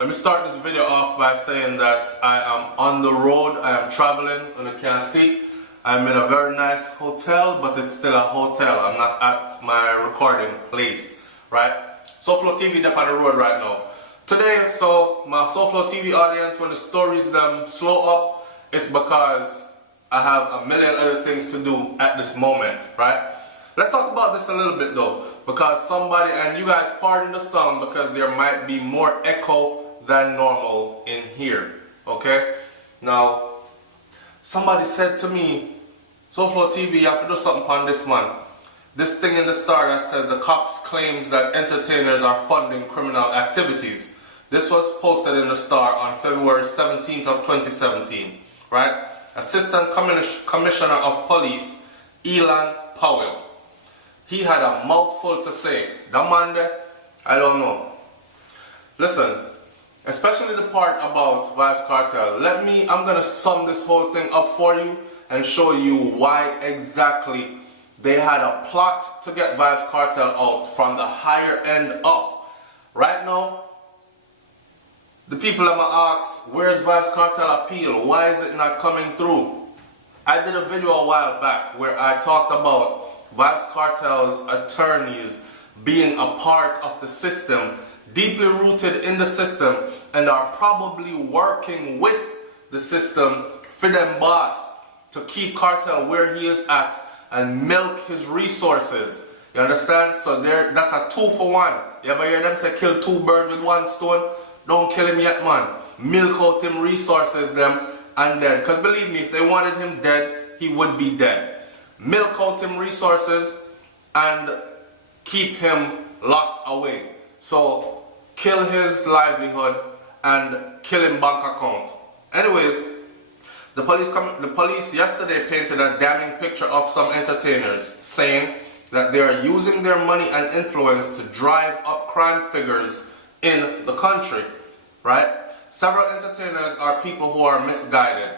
Let me start this video off by saying that I am on the road, I am traveling, and you can see I'm in a very nice hotel, but it's still a hotel. I'm not at my recording place, right? SouFLoTV up on the road right now. Today, so my SouFLoTV audience, when the stories them slow up, it's because I have a million other things to do at this moment, right? Let's talk about this a little bit though, because somebody, and you guys pardon the sound because there might be more echo than normal in here, okay? Now, somebody said to me, SouFLoTV, you have to do something on this man. This thing in the Star that says the cops claims that entertainers are funding criminal activities. This was posted in the Star on February 17th of 2017, right? Assistant Commissioner of Police, Elan Powell. He had a mouthful to say. The man there, I don't know. Listen, especially the part about Vybz Kartel. I'm gonna sum this whole thing up for you and show you why exactly they had a plot to get Vybz Kartel out from the higher end up. Right now, the people I'ma ask, where's Vybz Kartel appeal? Why is it not coming through? I did a video a while back where I talked about Vybz Kartel's attorneys being a part of the system, deeply rooted in the system, and are probably working with the system for them boss to keep Kartel where he is at and milk his resources. You understand? So that's a 2 for 1. You ever hear them say kill 2 birds with 1 stone? Don't kill him yet, man. Milk out him resources them, and then, because believe me, if they wanted him dead, he would be dead. Milk out him resources and keep him locked away. So kill his livelihood and kill him bank account. Anyways, the police yesterday painted a damning picture of some entertainers, saying that they are using their money and influence to drive up crime figures in the country, right? Several entertainers are people who are misguided.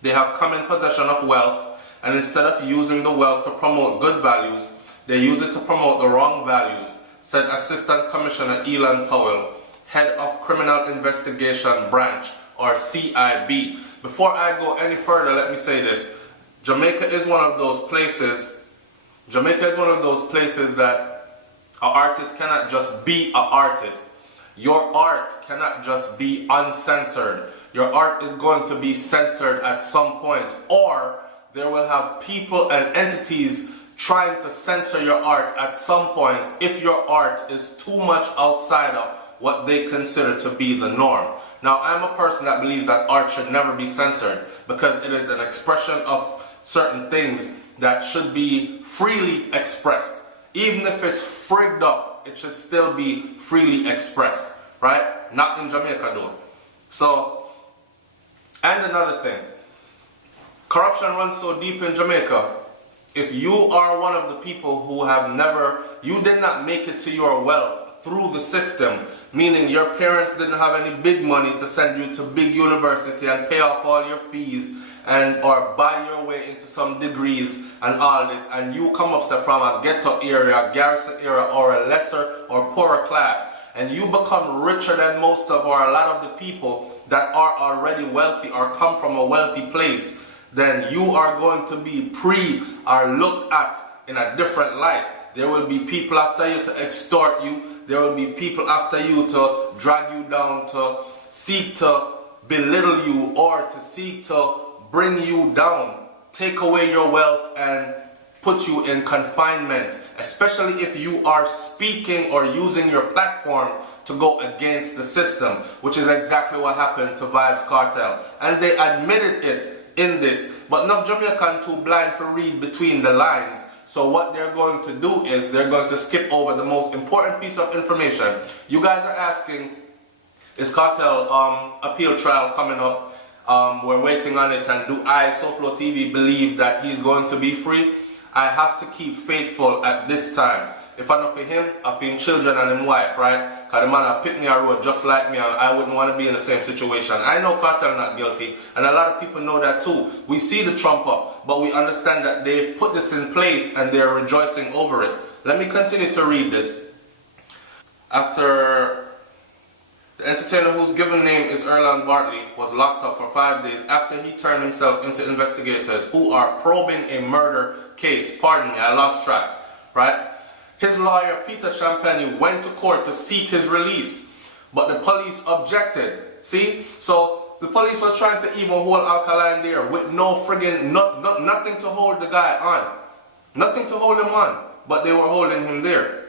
They have come in possession of wealth, and instead of using the wealth to promote good values, they use it to promote the wrong values, said Assistant Commissioner Elan Powell, Head of Criminal Investigation Branch, or CIB. Before I go any further, let me say this. Jamaica is one of those places that an artist cannot just be an artist. Your art cannot just be uncensored. Your art is going to be censored at some point, or there will have people and entities trying to censor your art at some point if your art is too much outside of what they consider to be the norm. Now, I'm a person that believes that art should never be censored because it is an expression of certain things that should be freely expressed. Even if it's frigged up, it should still be freely expressed, right? Not in Jamaica though. So, and another thing, corruption runs so deep in Jamaica. If you are one of the people who you did not make it to your wealth through the system, meaning your parents didn't have any big money to send you to big university and pay off all your fees or buy your way into some degrees and all this, and you come up from a ghetto area, garrison area, or a lesser or poorer class, and you become richer than most of or a lot of the people that are already wealthy or come from a wealthy place, then you are going to be looked at in a different light. There will be people after you to extort you. There will be people after you to drag you down, to seek to belittle you or to seek to bring you down, take away your wealth and put you in confinement, especially if you are speaking or using your platform to go against the system, which is exactly what happened to Vybz Kartel. And they admitted it in this, but enough Jamaican too blind to read between the lines. So what they're going to do is they're going to skip over the most important piece of information. You guys are asking, is Kartel appeal trial coming up? We're waiting on it, and do I, SouFLoTV, believe that he's going to be free? I have to keep faithful at this time. If I not for him, I feel children and his wife, right? Because the man have picked me a road just like me, and I wouldn't want to be in the same situation. I know Kartel not guilty, and a lot of people know that too. We see the trump up, but we understand that they put this in place and they're rejoicing over it. Let me continue to read this. After The entertainer, whose given name is Erland Bartley, was locked up for 5 days after he turned himself into investigators who are probing a murder case. Pardon me, I lost track, right? His lawyer, Peter Champagne, went to court to seek his release, but the police objected. See? So the police was trying to even hold Alkaline there with no friggin' nothing to hold the guy on. Nothing to hold him on, but they were holding him there.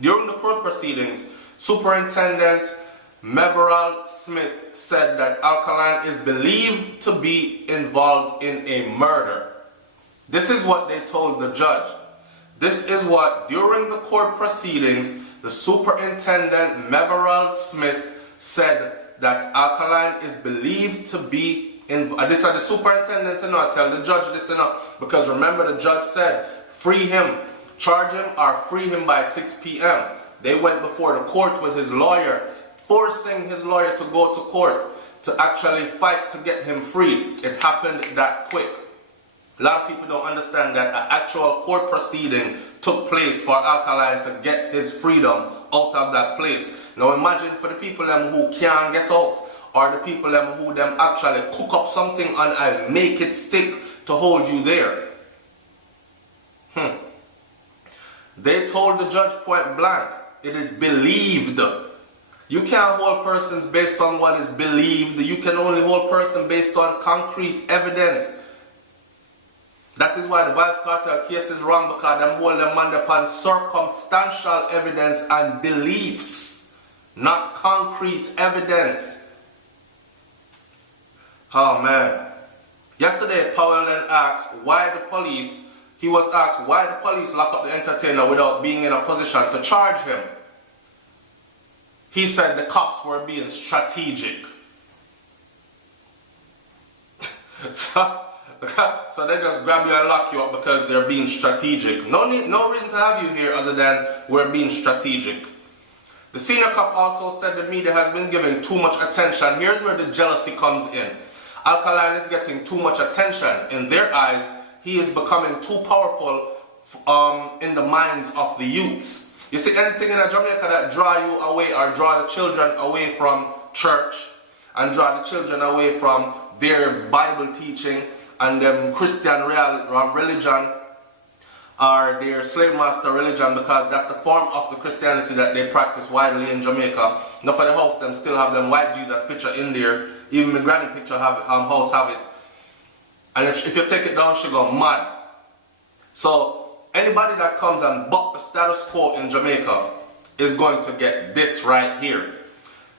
During the court proceedings, Superintendent Meverell Smith said that Alkaline is believed to be involved in a murder. This is what they told the judge. This is what, during the court proceedings, the Superintendent Meverell Smith said that Alkaline is believed to be involved. This is the superintendent to not tell the judge this enough, because remember the judge said, free him, charge him or free him by 6 p.m. They went before the court with his lawyer, forcing his lawyer to go to court to actually fight to get him free. It happened that quick. A lot of people don't understand that an actual court proceeding took place for Alkaline to get his freedom out of that place. Now imagine for the people them who can't get out, or the people them who them actually cook up something and make it stick to hold you there. They told the judge point blank, it is believed. You can't hold persons based on what is believed. You can only hold person based on concrete evidence. That is why the Vybz Kartel case is wrong, because them hold them man upon circumstantial evidence and beliefs, not concrete evidence. Oh man. Yesterday, Powell then asked why the police, he was asked why the police lock up the entertainer without being in a position to charge him. He said the cops were being strategic. So they just grab you and lock you up because they're being strategic. No reason to have you here other than we're being strategic. The senior cop also said the media has been giving too much attention. Here's where the jealousy comes in. Alkaline is getting too much attention. In their eyes, he is becoming too powerful in the minds of the youths. You see, anything in Jamaica that draw you away or draw the children away from church and draw the children away from their Bible teaching and them Christian religion or their slave master religion, because that's the form of the Christianity that they practice widely in Jamaica. Now for the house, them still have them white Jesus picture in there. Even my granny picture have house have it. And if you take it down, she go mad. So anybody that comes and buck the status quo in Jamaica is going to get this right here.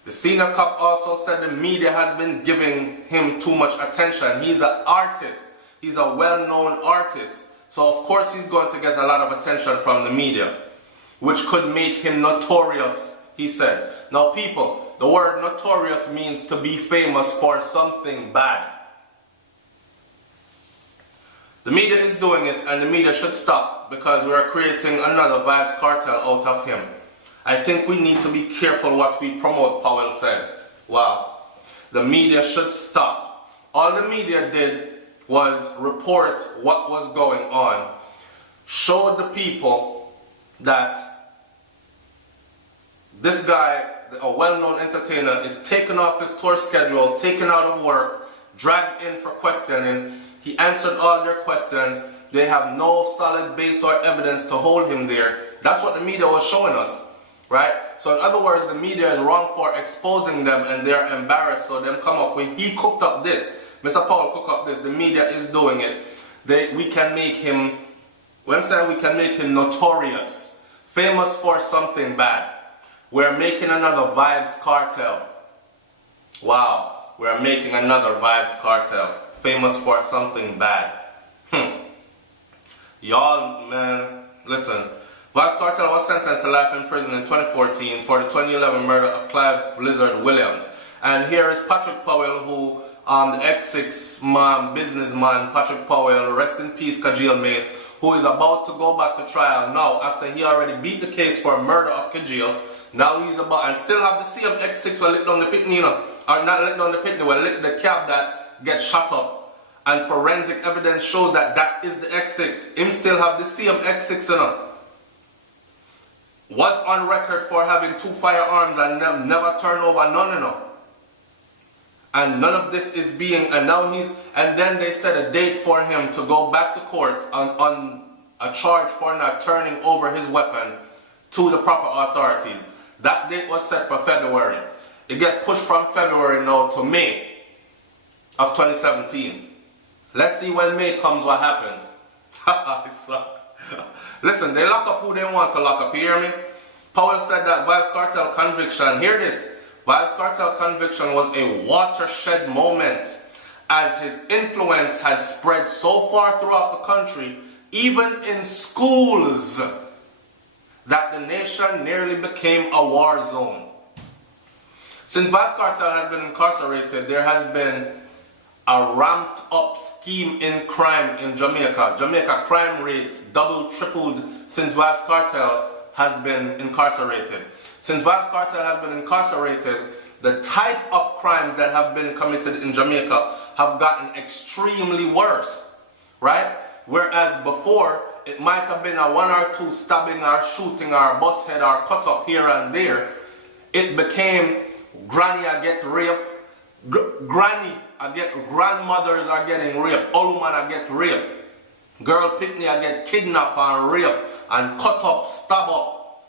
The senior cop also said the media has been giving him too much attention. He's an artist. He's a well-known artist. So of course he's going to get a lot of attention from the media, which could make him notorious, he said. Now people, the word notorious means to be famous for something bad. The media is doing it, and the media should stop, because we are creating another Vybz Kartel out of him. I think we need to be careful what we promote, Powell said. Wow. The media should stop. All the media did was report what was going on, showed the people that this guy, a well-known entertainer, is taken off his tour schedule, taken out of work, dragged in for questioning. He answered all their questions. They have no solid base or evidence to hold him there. That's what the media was showing us, right? So in other words, the media is wrong for exposing them, and they're embarrassed. So them come up with, he cooked up this. Mr. Powell cooked up this. The media is doing it. We can make him, when I'm saying we can make him notorious, famous for something bad. We're making another Vybz Kartel. Wow, we're making another Vybz Kartel. Famous for something bad. Y'all, man, listen. Vybz Kartel was sentenced to life in prison in 2014 for the 2011 murder of Clive Lizard Williams. And here is Patrick Powell, who, the X6 man, businessman, Patrick Powell, rest in peace, Kajil Mace, who is about to go back to trial now after he already beat the case for murder of Kajil. Now he's about, and still have the same X6 where lit down the pitney, you know, or not lit down the pitney, where lit the cab that gets shot up. And forensic evidence shows that that is the X6. Him still have the same X6, you know. was on record for having 2 firearms and never turned over none. And none of this is being, and now and then they set a date for him to go back to court on a charge for not turning over his weapon to the proper authorities. That date was set for February. It get pushed from February now to May of 2017. Let's see when May comes what happens. Listen, they lock up who they want to lock up, you hear me? Powell said that Vybz Kartel conviction, hear this, Vybz Kartel conviction was a watershed moment as his influence had spread so far throughout the country, even in schools, that the nation nearly became a war zone. Since Vybz Kartel has been incarcerated, there has been a ramped up scheme in crime in Jamaica. Jamaica crime rate doubled, tripled since Vybz Kartel has been incarcerated. Since Vybz Kartel has been incarcerated, the type of crimes that have been committed in Jamaica have gotten extremely worse, right? Whereas before, it might have been a 1 or 2 stabbing or shooting or bust head or cut up here and there. It became granny I get raped, grandmothers are getting raped, old man I get raped, girl picnic I get kidnapped and raped and cut up, stab up,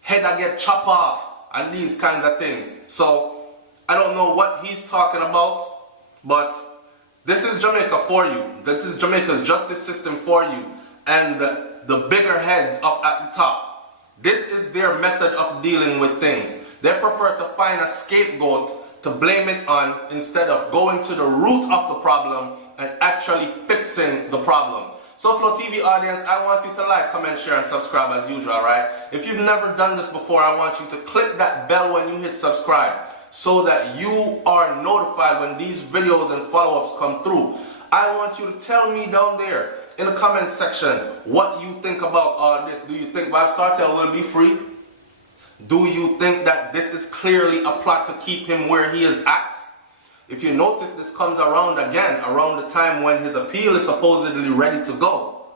head I get chopped off, and these kinds of things. So I don't know what he's talking about, but this is Jamaica for you. This is Jamaica's justice system for you, and the bigger heads up at the top. This is their method of dealing with things. They prefer to find a scapegoat to blame it on instead of going to the root of the problem and actually fixing the problem. SouFLoTV audience, I want you to like, comment, share, and subscribe as usual, alright? If you've never done this before, I want you to click that bell when you hit subscribe so that you are notified when these videos and follow-ups come through. I want you to tell me down there in the comment section what you think about all this. Do you think Vybz Kartel will be free? Do you think that this is clearly a plot to keep him where he is at? If you notice, this comes around again, around the time when his appeal is supposedly ready to go.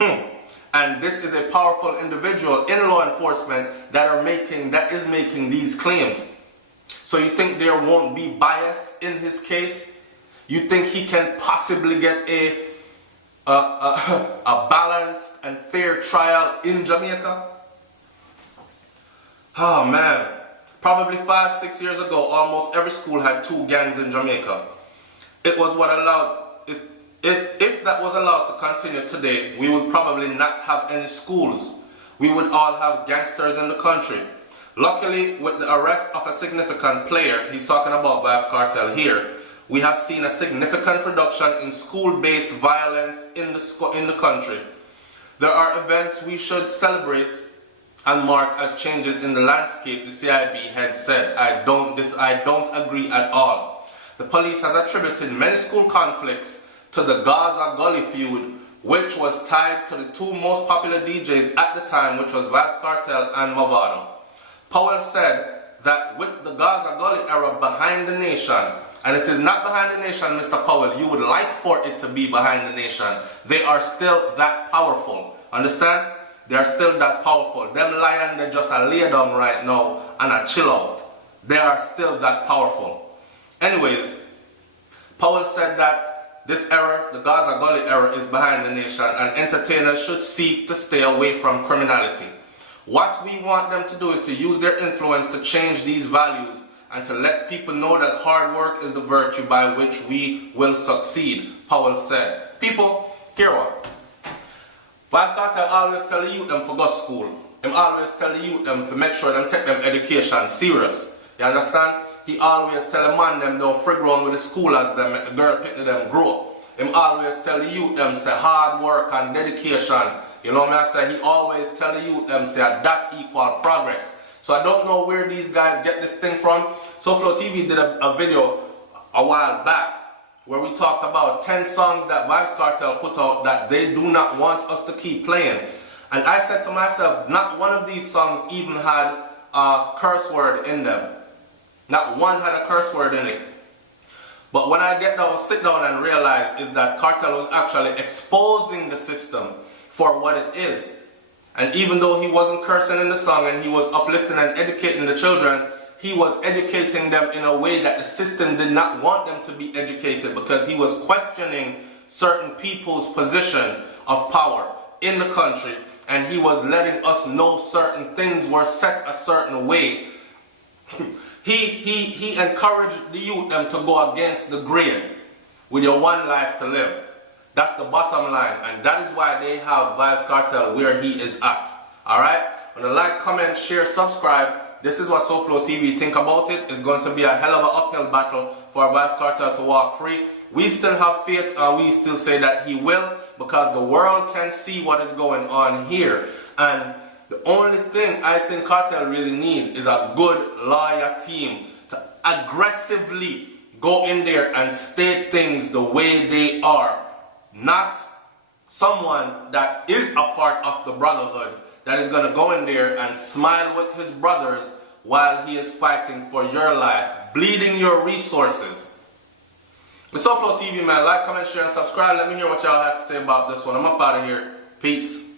And this is a powerful individual in law enforcement that is making these claims. So you think there won't be bias in his case? You think he can possibly get a balanced and fair trial in Jamaica? Oh man. Probably 5-6 years ago, almost every school had 2 gangs in Jamaica. It was what allowed, if that was allowed to continue today, we would probably not have any schools. We would all have gangsters in the country. Luckily, with the arrest of a significant player, he's talking about Vybz Kartel here, we have seen a significant reduction in school-based violence in the country. There are events we should celebrate and mark as changes in the landscape, the CIB head said. I don't agree at all. The police has attributed many school conflicts to the Gaza Gully feud, which was tied to the 2 most popular DJs at the time, which was Vybz Kartel and Mavado. Powell said that with the Gaza Gully era behind the nation, and it is not behind the nation, Mr. Powell, you would like for it to be behind the nation. They are still that powerful. Understand? They are still that powerful. Them lion, they just a lay down right now and a chill out. They are still that powerful. Anyways, Powell said that this era, the Gaza Gully era, is behind the nation and entertainers should seek to stay away from criminality. What we want them to do is to use their influence to change these values and to let people know that hard work is the virtue by which we will succeed, Powell said. People, hear what? Vybz Kartel always tell the youth them to go to school. Him always tell the youth them to make sure them take them education serious. You understand? He always tell the man them don't frig around with the school as them make the girl picnic them grow. Him always tell the youth them say hard work and dedication. You know what I say? He always tell the youth them say that equal progress. So I don't know where these guys get this thing from. SouFLoTV did a video a while back where we talked about 10 songs that Vybz Kartel put out that they do not want us to keep playing. And I said to myself, not one of these songs even had a curse word in them. Not one had a curse word in it. But when I sit down and realize is that Kartel was actually exposing the system for what it is. And even though he wasn't cursing in the song and he was uplifting and educating the children, he was educating them in a way that the system did not want them to be educated, because he was questioning certain people's position of power in the country, and he was letting us know certain things were set a certain way. He encouraged the youth them to go against the grain with your one life to live. That's the bottom line, and that is why they have Vybz Kartel where he is at. Alright? Like, comment, share, subscribe. This is what SouFLoTV think about it. It's going to be a hell of an uphill battle for Vybz Kartel to walk free. We still have faith, and we still say that he will, because the world can see what is going on here. And the only thing I think Kartel really need is a good lawyer team to aggressively go in there and state things the way they are. Not someone that is a part of the brotherhood that is going to go in there and smile with his brothers while he is fighting for your life, bleeding your resources. With SouFLoTV, man, like, comment, share, and subscribe. Let me hear what y'all have to say about this one. I'm up out of here. Peace.